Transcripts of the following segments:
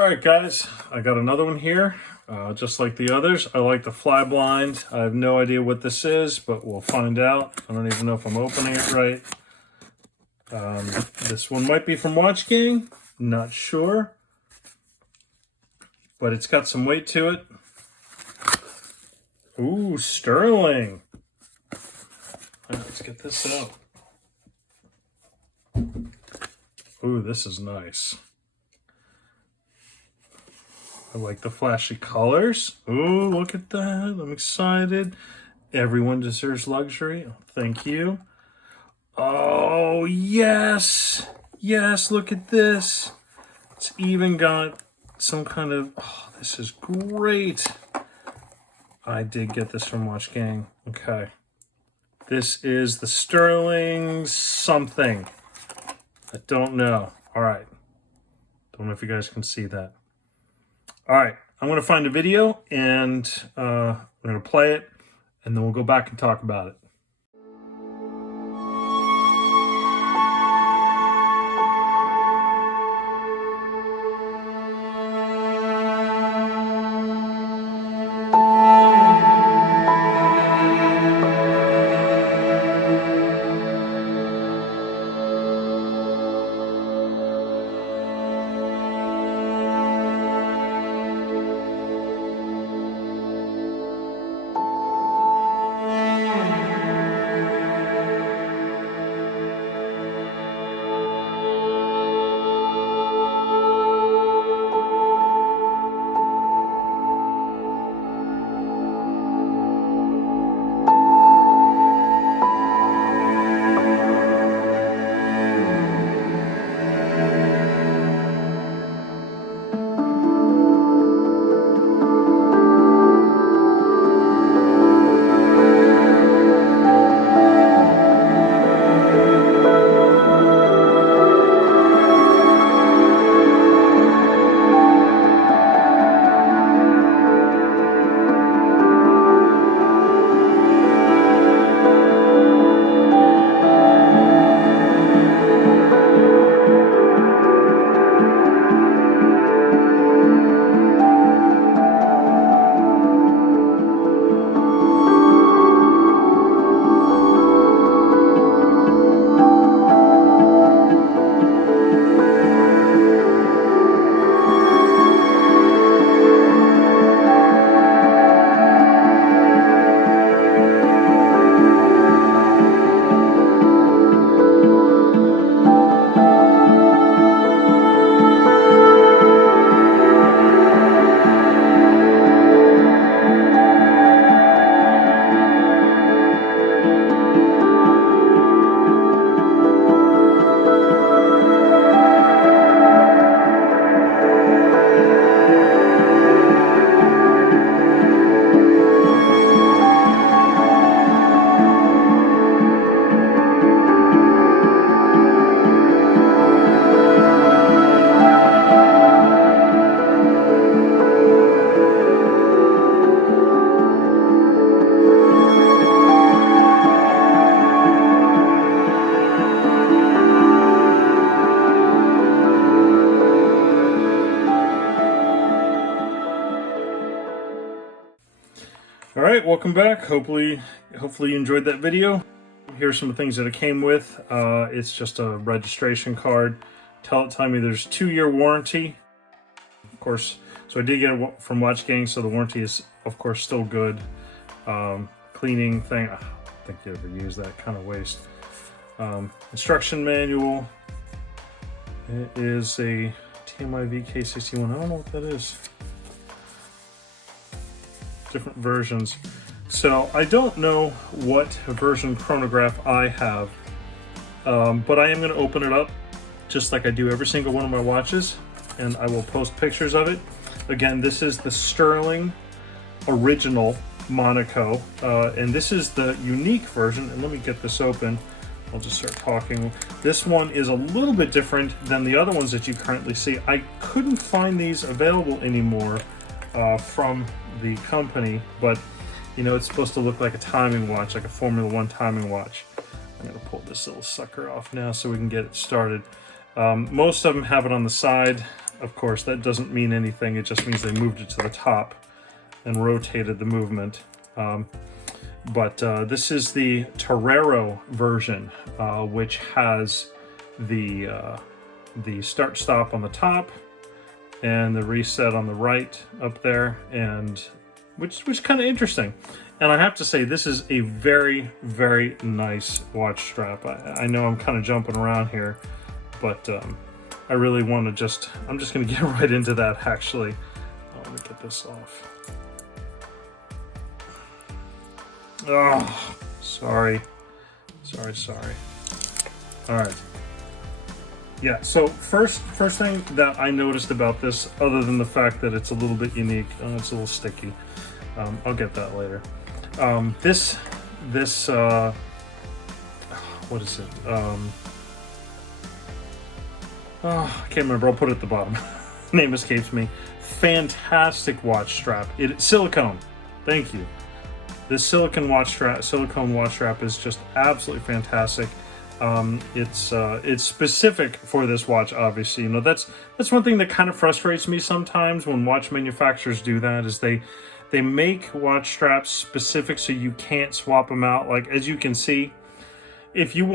All right, guys, I got another one here, just like the others. I like the fly blind. I have no idea what this is, but we'll find out. I don't even know if I'm opening it right. This one might be from Watch Gang, not sure, but it's got some weight to it. Ooh, Stuhrling. All right, let's get this out. Ooh, this is nice. I like the flashy colors. Ooh, look at that. I'm excited. Everyone deserves luxury. Thank you. Oh, yes. Yes, look at this. It's even got some kind of... Oh, this is great. I did get this from Watch Gang. Okay. This is the Stuhrling something. I don't know. All right. Don't know if you guys can see that. All right, I'm going to find a video and I'm going to play it, and then we'll go back and talk about it. All right, welcome back. Hopefully you enjoyed that video. Here's some of the things that it came with. It's just a registration card. Telling me there's 2-year warranty. Of course, so I did get it from Watch Gang, so the warranty is, of course, still good. Cleaning thing, I don't think you ever use that, kind of waste. Instruction manual. It is a TMI VK61. I don't know what that is. Different versions. So I don't know what version chronograph I have, but I am going to open it up just like I do every single one of my watches, and I will post pictures of it. Again, this is the Stuhrling original Monaco, and this is the unique version. And let me get this open. I'll just start talking. This one is a little bit different than the other ones that you currently see. I couldn't find these available anymore from the company, but you know, it's supposed to look like a timing watch, like a Formula 1 timing watch. I'm gonna pull this little sucker off now so we can get it started. Most of them have it on the side. of course, that doesn't mean anything. It just means they moved it to the top and rotated the movement. But this is the Torero version, which has the start-stop on the top and the reset on the right up there, and which is kind of interesting. And I have to say, this is a very, very nice watch strap. I know I'm kind of jumping around here, but I really want to I'm just going to get right into that, actually. Let me get this off. Oh, sorry. All right. Yeah, so first thing that I noticed about this, other than the fact that it's a little bit unique, it's a little sticky. I'll get that later. This what is it? I can't remember. I'll put it at the bottom. Name escapes me. Fantastic watch strap. It's silicone. Thank you. This silicone watch strap is just absolutely fantastic. It's specific for this watch, obviously. You know, that's one thing that kind of frustrates me sometimes when watch manufacturers do that, is they make watch straps specific so you can't swap them out. Like, as you can see, if you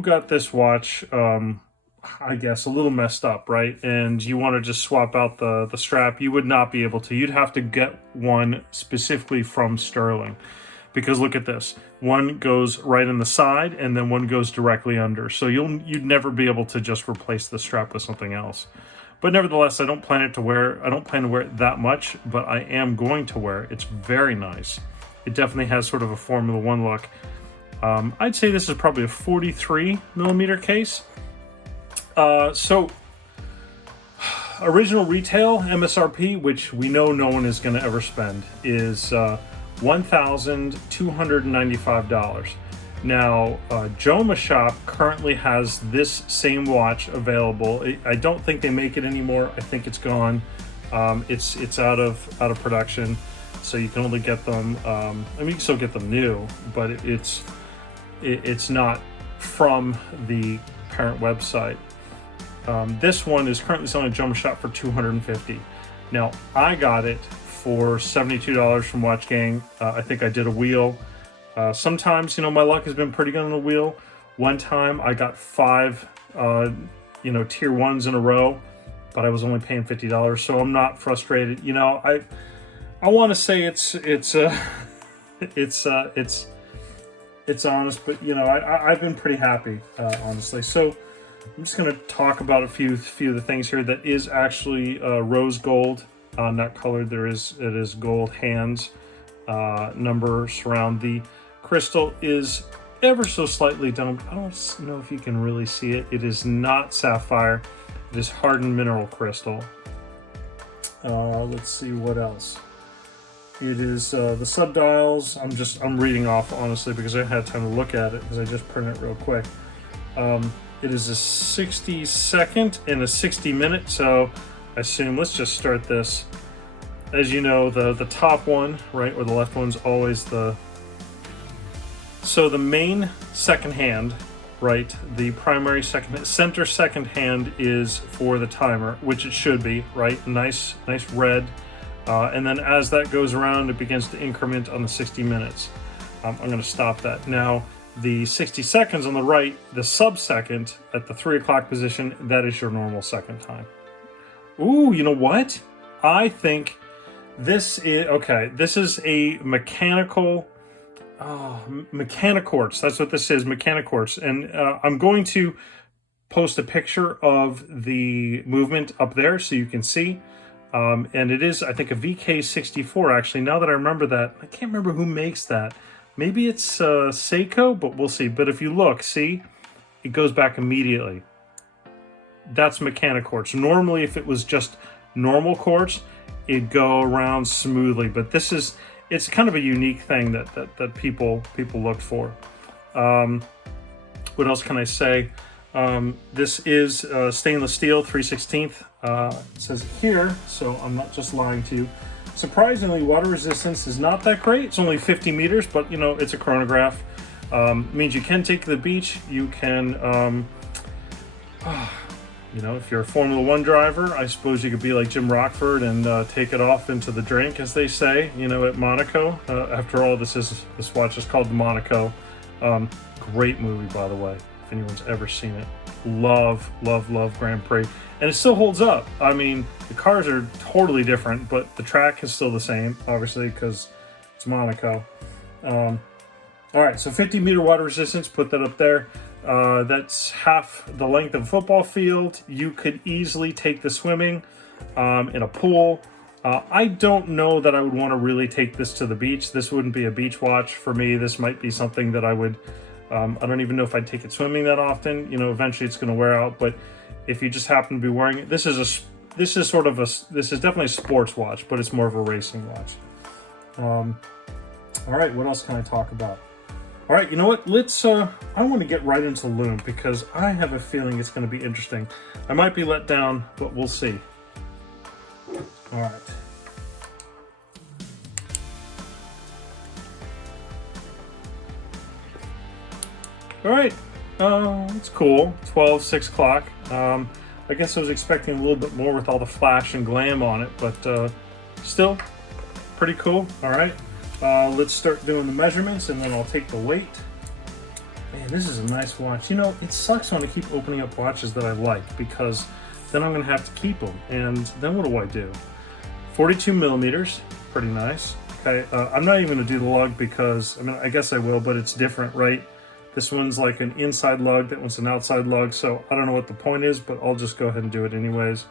got this watch, I guess a little messed up, right? And you want to just swap out the strap, you would not be able to. You'd have to get one specifically from Stuhrling. Because look at this, one goes right in the side and then one goes directly under. So you'd never be able to just replace the strap with something else. But nevertheless, I don't plan to wear it that much, but I am going to wear it. It's very nice. It definitely has sort of a Formula One look. I'd say this is probably a 43mm case. So original retail MSRP, which we know no one is going to ever spend, is $1,295. Now, Joma Shop currently has this same watch available. I don't think they make it anymore. I think it's gone. It's out of production, so you can only get them. I mean, you can still get them new, but it's not from the parent website. This one is currently selling at Joma Shop for $250. Now, I got it for $72 from Watch Gang. I think I did a wheel. Sometimes, you know, my luck has been pretty good on the wheel. One time I got 5, tier 1s in a row, but I was only paying $50, so I'm not frustrated. You know, I want to say it's honest, but you know, I've been pretty happy, honestly. So I'm just going to talk about a few of the things here. That is actually rose gold, not colored. It is gold hands. Numbers around the crystal is ever so slightly domed. I don't know if you can really see it. It is not sapphire. It is hardened mineral crystal. Let's see what else. It is the subdials. I'm reading off, honestly, because I haven't had time to look at it because I just printed it real quick. It is a 60-second and a 60-minute. So I assume, let's just start this. As you know, the top one, right, or the left one's always so the main second hand, right, the primary center second hand is for the timer, which it should be, right, nice red, and then as that goes around, it begins to increment on the 60 minutes. I'm going to stop that. Now, the 60 seconds on the right, the sub-second at the 3 o'clock position, that is your normal second time. Ooh, you know what? I think this is, okay, this is a mechanical, Mecha-Quartz. That's what this is, Mecha-Quartz. And I'm going to post a picture of the movement up there so you can see. And it is, I think, a VK64, actually. Now that I remember that, I can't remember who makes that. Maybe it's Seiko, but we'll see. But if you look, see, it goes back immediately. That's Mecha-Quartz. Normally, if it was just normal quartz, it'd go around smoothly, but it's kind of a unique thing that people look for. What else can I say? This is stainless steel 3/16. It says here, so I'm not just lying to you. Surprisingly, water resistance is not that great. It's only 50 meters, but you know, it's a chronograph. Means you can take to the beach. You can You know, if you're a Formula One driver, I suppose you could be like Jim Rockford and take it off into the drink, as they say, you know, at Monaco. After all, this watch is called the Monaco. Great movie, by the way, if anyone's ever seen it. Love, love, love Grand Prix. And it still holds up. I mean, the cars are totally different, but the track is still the same, obviously, because it's Monaco. All right, so 50-meter water resistance, put that up there. That's half the length of a football field. You could easily take the swimming in a pool. I don't know that I would want to really take this to the beach. This wouldn't be a beach watch for me. This might be something that I would, I don't even know if I'd take it swimming that often. You know, eventually it's going to wear out, but if you just happen to be wearing it, this is definitely a sports watch, but it's more of a racing watch. All right, what else can I talk about? All right, you know what? I want to get right into Lume because I have a feeling it's going to be interesting. I might be let down, but we'll see. All right. All right, it's cool. 6 o'clock. I guess I was expecting a little bit more with all the flash and glam on it, but still pretty cool. All right. Let's start doing the measurements and then I'll take the weight. Man, this is a nice watch. You know, it sucks when I keep opening up watches that I like because then I'm going to have to keep them. And then what do? 42 millimeters, pretty nice. Okay, I'm not even going to do the lug because, I mean, I guess I will, but it's different, right? This one's like an inside lug, that one's an outside lug, so I don't know what the point is, but I'll just go ahead and do it anyways.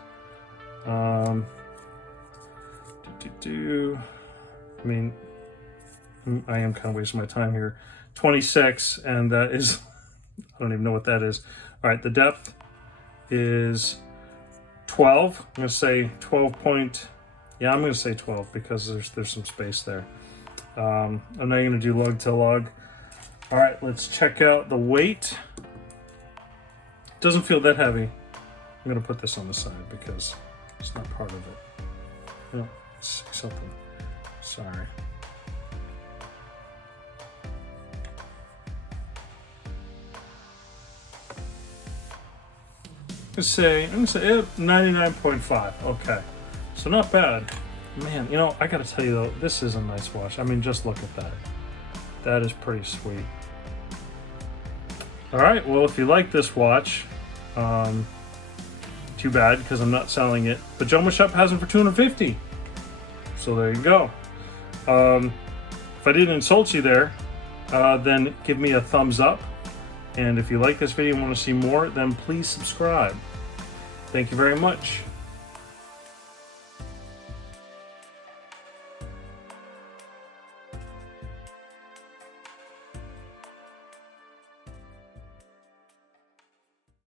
I mean, I am kind of wasting my time here. 26, and that is, I don't even know what that is. All right, the depth is 12. I'm going to say 12 point, yeah, I'm going to say 12 because there's some space there. I'm not going to do lug to lug. All right, let's check out the weight. Doesn't feel that heavy. I'm going to put this on the side because it's not part of it. No, something. Sorry. I'm gonna say 99.5. Okay, so not bad. Man, you know, I gotta tell you though, this is a nice watch. I mean, just look at that. That is pretty sweet. All right, well, if you like this watch, too bad because I'm not selling it. But Joma Shop has them for $250. So there you go. If I didn't insult you there, then give me a thumbs up. And if you like this video and want to see more, then please subscribe. Thank you very much.